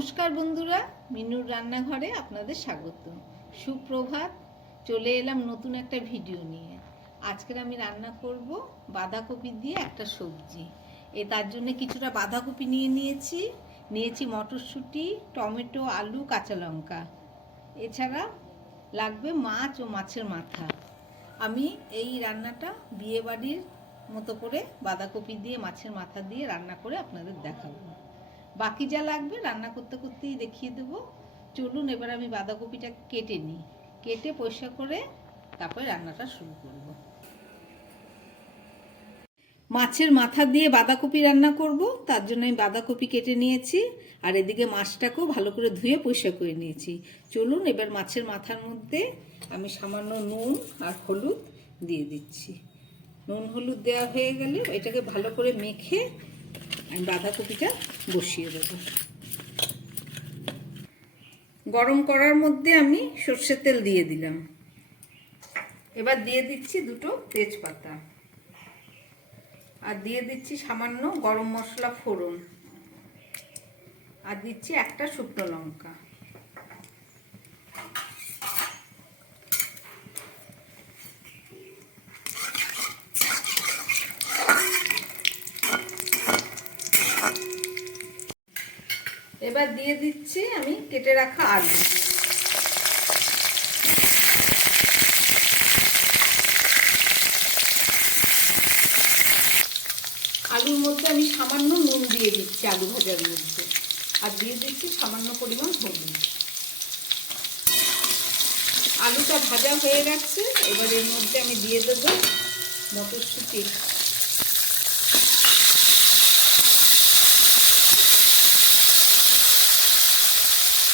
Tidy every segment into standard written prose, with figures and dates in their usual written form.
নমস্কার বন্ধুরা, মিনুর রান্নাঘরে আপনাদের স্বাগত। সুপ্রভাত। চলে এলাম নতুন একটা ভিডিও নিয়ে। আজকের আমি রান্না করব বাঁধাকপি দিয়ে একটা সবজি। তার জন্য কিছুটা বাঁধাকপি নিয়েছি মটরশুঁটি, টমেটো, আলু, কাঁচা লঙ্কা। এছাড়া লাগবে মাছ ও মাছের মাথা। আমি এই রান্নাটা বিয়েবাড়ির মতো করে বাঁধাকপি দিয়ে মাছের মাথা দিয়ে রান্না করে আপনাদের দেখাবো। বাকি যা লাগবে রান্না করতে করতেই দেখিয়ে দেবো। চলুন এবার আমি বাঁধাকপিটা কেটে নিই। কেটে পরিষ্কার করে তারপরে রান্নাটা শুরু করব। মাছের মাথা দিয়ে বাঁধাকপি রান্না করব, তার জন্য আমি বাঁধাকপি কেটে নিয়েছি আর এদিকে মাছটাকেও ভালো করে ধুয়ে পরিষ্কার করে নিয়েছি। চলুন এবার মাছের মাথার মধ্যে আমি সামান্য নুন আর হলুদ দিয়ে দিচ্ছি। নুন হলুদ দেওয়া হয়ে গেলে এটাকে ভালো করে মেখে আমি বাঁধাকপিটা বসিয়ে দেবো। গরম করার মধ্যে আমি সর্ষের তেল দিয়ে দিলাম। এবার দিয়ে দিচ্ছি দুটো তেজপাতা আর দিয়ে দিচ্ছি সামান্য গরম মশলা ফোড়ন আর দিচ্ছি একটা শুকনো লঙ্কা। এবার দিয়ে দিচ্ছি আমি কেটে রাখা আলু। আলুর মধ্যে আমি সামান্য নুন দিয়ে দিচ্ছি আলু ভাজার মধ্যে, আর দিয়ে দিচ্ছি সামান্য পরিমাণ হলুদ। আলুটা ভাজা হয়ে গেছে, এবার এর মধ্যে আমি দিয়ে দেবো মটরশুঁটি।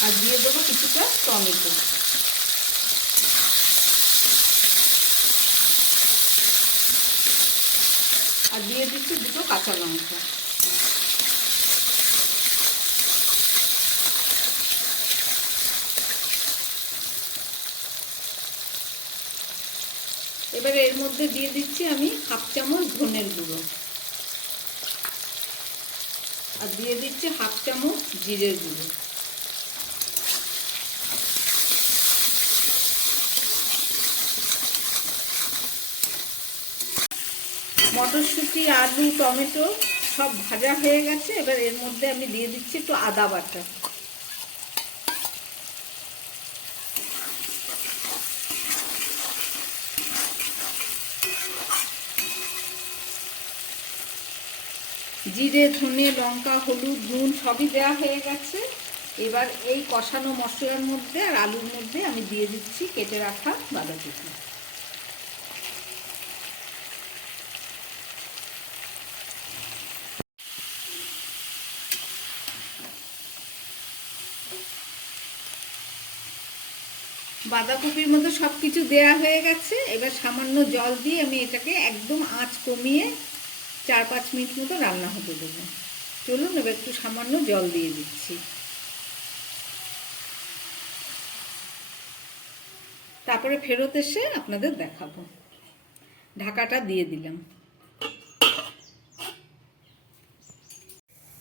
আর দিয়ে দেবো কিছুটা টমেটো। আর দিয়ে দিচ্ছি দুটো কাঁচা লঙ্কা। এবারে এর মধ্যে দিয়ে দিচ্ছি আমি হাফ চামচ ধনের গুঁড়ো আর দিয়ে দিচ্ছি হাফ চামচ জিরের গুঁড়ো। মটরশুঁটি, আলু, টমেটো সব ভাজা হয়ে গেছে। এবার এর মধ্যে আমি দিয়ে দিচ্ছি একটু আদা বাটা। জিরে, ধনে, লঙ্কা, হলুদ, নুন সবই দেওয়া হয়ে গেছে। এবার এই কষানো মশলার মধ্যে আর আলুর মধ্যে আমি দিয়ে দিচ্ছি কেটে রাখা বাঁধাকপি। বাঁধাকপির মধ্যে সব কিছু দেওয়া হয়ে গেছে। এবার সামান্য জল দিয়ে আমি এটাকে একদম আঁচ কমিয়ে 4-5 মিনিট মতো রান্না হতে দেবো। চলুন এবার একটু সামান্য জল দিয়ে দিচ্ছি। তারপরে ফেরত এসে আপনাদের দেখাবো। ঢাকাটা দিয়ে দিলাম।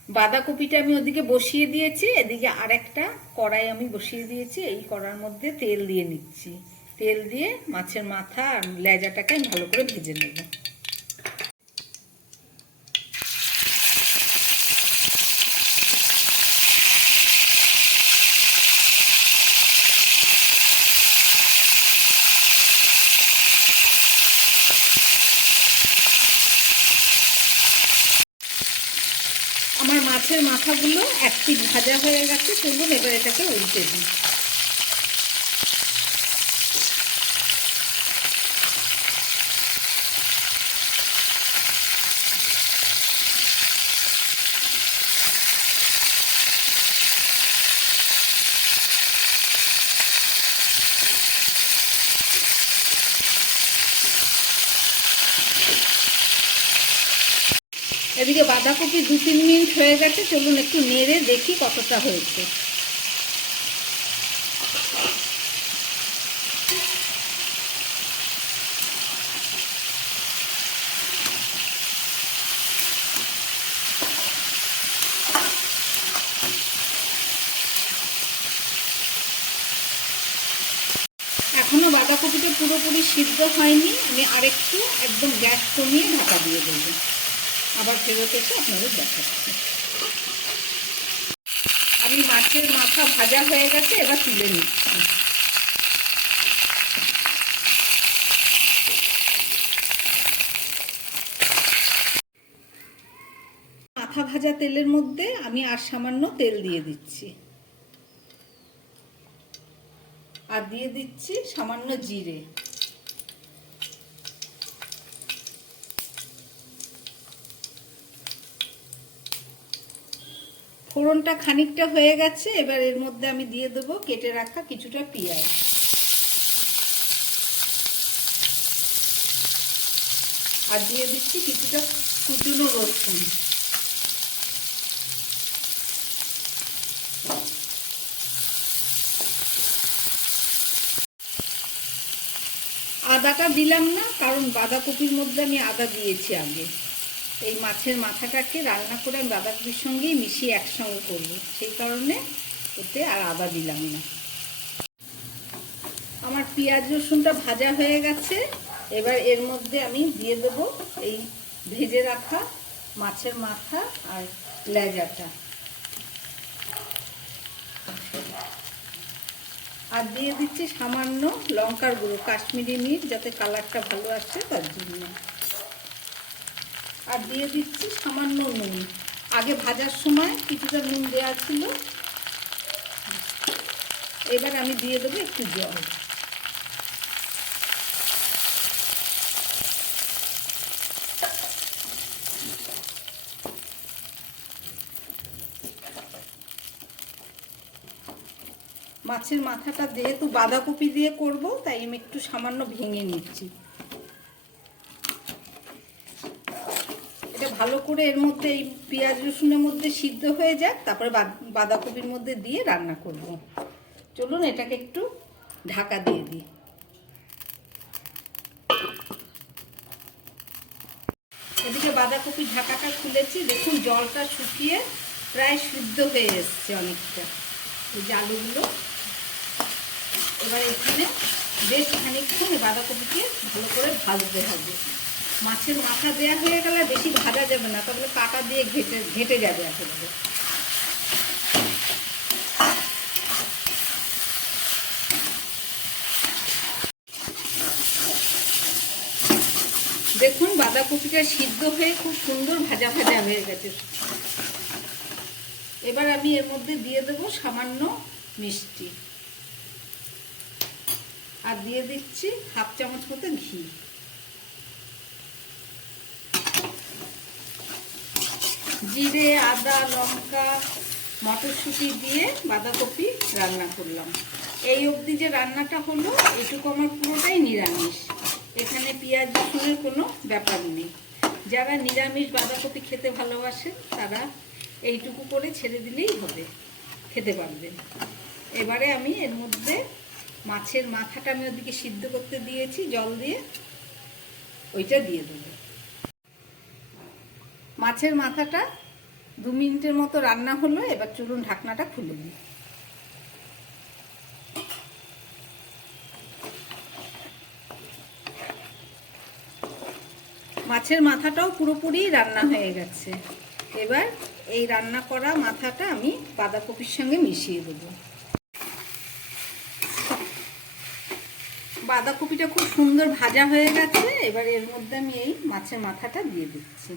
বাঁধাকপিটা আমি ওদিকে বসিয়ে দিয়েছি, এদিকে আরেকটা কড়াই আমি বসিয়ে দিয়েছি। এই কড়ার মধ্যে তেল দিয়ে নিচ্ছি। তেল দিয়ে মাছের মাথা আর লেজাটাকে আমি ভালো করে ভেজে নেব। আমার মাছের মাথাগুলো এক পিঠ ভাজা হয়ে গেছে। চলুন এবার এটাকে উল্টে দিই। এদিকে বাঁধাকপি 2-3 মিনিট হয়ে গেছে। চলুন একটু নেড়ে দেখি কতটা হয়েছে। পুরোপুরি সিদ্ধ হয়নি, আমি আরেকটু একদম গ্যাস কমিয়ে ঢাকা দিয়ে দেবো। আবার ফেরত এসে আপনাদের দেখাচ্ছি। আমি মাছের মাথা ভাজা হয়ে গেছে, এবার তুলে নিচ্ছি। মাথা ভাজা তেলের মধ্যে আমি আর সামান্য তেল দিয়ে দিচ্ছি, আর দিয়ে দিচ্ছি সামান্য জিরে। ফোড়নটা খানিকটা হয়ে গেছে, এবার এর মধ্যে আমি দিয়ে দেবো কেটে রাখা কিছুটা পেঁয়াজ, আর দিয়ে দিচ্ছি কিছুটা কুচনো রসুন। আদাটা দিলাম না, কারণ বাঁধাকপির মধ্যে আমি আদা দিয়েছি আগে। এই মাছের মাথাটাকে রান্না করে আমি বাঁধাকপির সঙ্গেই মিশিয়ে একসঙ্গে করব, সেই কারণে ওতে আর আদা দিলাম না। আমার পেঁয়াজ রসুনটা ভাজা হয়ে গেছে, এবার এর মধ্যে আমি দিয়ে দেবো এই ভেজে রাখা মাছের মাথা আর লেজাটা, আর দিয়ে দিচ্ছি সামান্য লঙ্কার গুঁড়ো, কাশ্মীরি মির্চ, যাতে কালারটা ভালো আসে তার জন্য। আর দিয়ে দিচ্ছি সামান্য নুন, আগে ভাজার সময় কিছুটা নুন দেওয়া ছিল। এবার আমি দিয়ে দেবো একটু জল। মাছের মাথাটা যেহেতু বাঁধাকপি দিয়ে করব, তাই আমি একটু সামান্য ভেঙে নিচ্ছি। এটা ভালো করে এর মধ্যে এই পেঁয়াজ রসুনের মধ্যে সিদ্ধ হয়ে যাক, তারপরে বাঁধাকপির মধ্যে দিয়ে রান্না করব। চলুন এটাকে একটু ঢাকা দিয়ে দিই। এদিকে বাঁধাকপির ঢাকাটা খুলেছি, দেখুন জলটা শুকিয়ে প্রায় সিদ্ধ হয়ে এসছে অনেকটা। এই যে আলুগুলো, এবার এখানে বেশ খানিকক্ষণ বাঁধাকপিকে ভালো করে ভাজতে হবে। মাছের মাথা দেওয়া হয়ে গেলে বেশি ভাজা যাবে না, তাহলে কাঁটা দিয়ে ঘেটে যাবে একেবারে। দেখুন বাঁধাকপিটা সিদ্ধ হয়ে খুব সুন্দর ভাজা ভাজা হয়ে গেছে। এবার আমি এর মধ্যে দিয়ে দেব সামান্য মিষ্টি, আর দিয়ে দিচ্ছি হাফ চামচ মতো ঘি। জিরে, আদা, লঙ্কা, মটরশুঁটি দিয়ে বাঁধাকপি রান্না করলাম। এই অবধি যে রান্নাটা হলো, এটুকু আমার পুরোটাই নিরামিষ, এখানে পেঁয়াজ রসুনের কোনো ব্যাপার নেই। যারা নিরামিষ বাঁধাকপি খেতে ভালোবাসে তারা এইটুকু করে ছেড়ে দিলেই হবে, খেতে পারবেন। এবারে আমি এর মধ্যে মাছের মাথাটা আমি ওদিকে সিদ্ধ করতে দিয়েছি জল দিয়ে, ওইটা দিয়ে দেবো। মাছের মাথাটা 2 মিনিটের মতো রান্না হলো, এবার চলুন ঢাকনাটা খুলে দিই। মাছের মাথাটাও পুরোপুরি রান্না হয়ে গেছে। এবার এই রান্না করা মাথাটা আমি বাঁধাকপির সঙ্গে মিশিয়ে দেবো। বাঁধাকপিটা খুব সুন্দর ভাজা হয়ে গেছে, এবার এর মধ্যে আমি এই মাছের মাথাটা দিয়ে দিচ্ছি।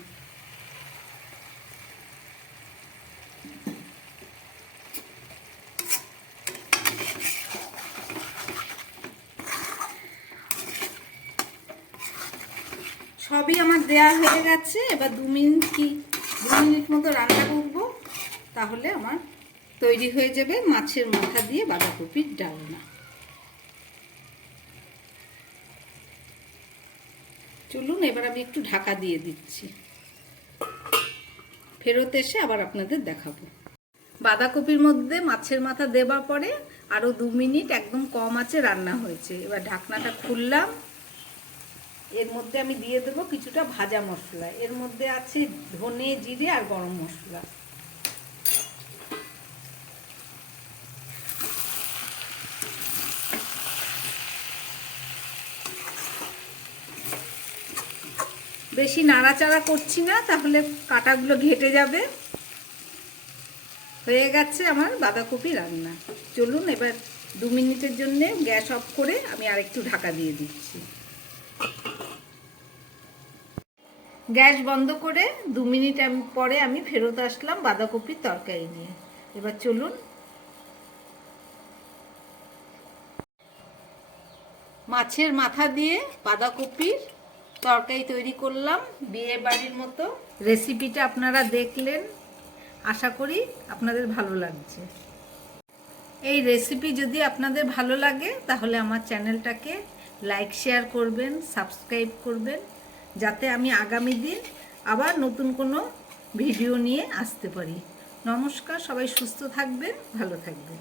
সবই আমার দেয়া হয়ে গেছে, এবার 2 মিনিট মতো রান্না করব, তাহলে আমার তৈরি হয়ে যাবে মাছের মাথা দিয়ে বাঁধাকপির ডালনা। চলুন এবার আমি একটু ঢাকা দিয়ে দিচ্ছি, ফেরত এসে আবার আপনাদের দেখাবো। বাঁধাকপির মধ্যে মাছের মাথা দেবার পরে আরও 2 মিনিট একদম কম আঁচে রান্না হয়েছে। এবার ঢাকনাটা খুললাম, এর মধ্যে আমি দিয়ে দেবো কিছুটা ভাজা মশলা। এর মধ্যে আছে ধনে, জিরে আর গরম মশলা। বেশি নাড়াচাড়া করছি না, তাহলে কাঁটাগুলো ঘেটে যাবে। হয়ে গেছে আমার বাঁধাকপি রান্না। চলুন এবার 2 মিনিটের জন্য গ্যাস অফ করে আমি আরেকটু ঢাকা দিয়ে দিচ্ছি। গ্যাস বন্ধ করে 2 মিনিট পরে আমি ফেরত আসলাম বাঁধাকপির তরকারি নিয়ে। এবার চলুন মাছের মাথা দিয়ে বাঁধাকপির তরকারি তৈরি করলাম বিয়ে বাড়ির মতো। রেসিপিটা আপনারা দেখলেন, আশা করি আপনাদের ভালো লাগছে। এই রেসিপি যদি আপনাদের ভালো লাগে তাহলে আমার চ্যানেলটাকে লাইক শেয়ার করবেন, সাবস্ক্রাইব করবেন, যাতে আমি আগামী দিন আবার নতুন কোনো ভিডিও নিয়ে আসতে পারি। নমস্কার, সবাই সুস্থ থাকবেন, ভালো থাকবেন।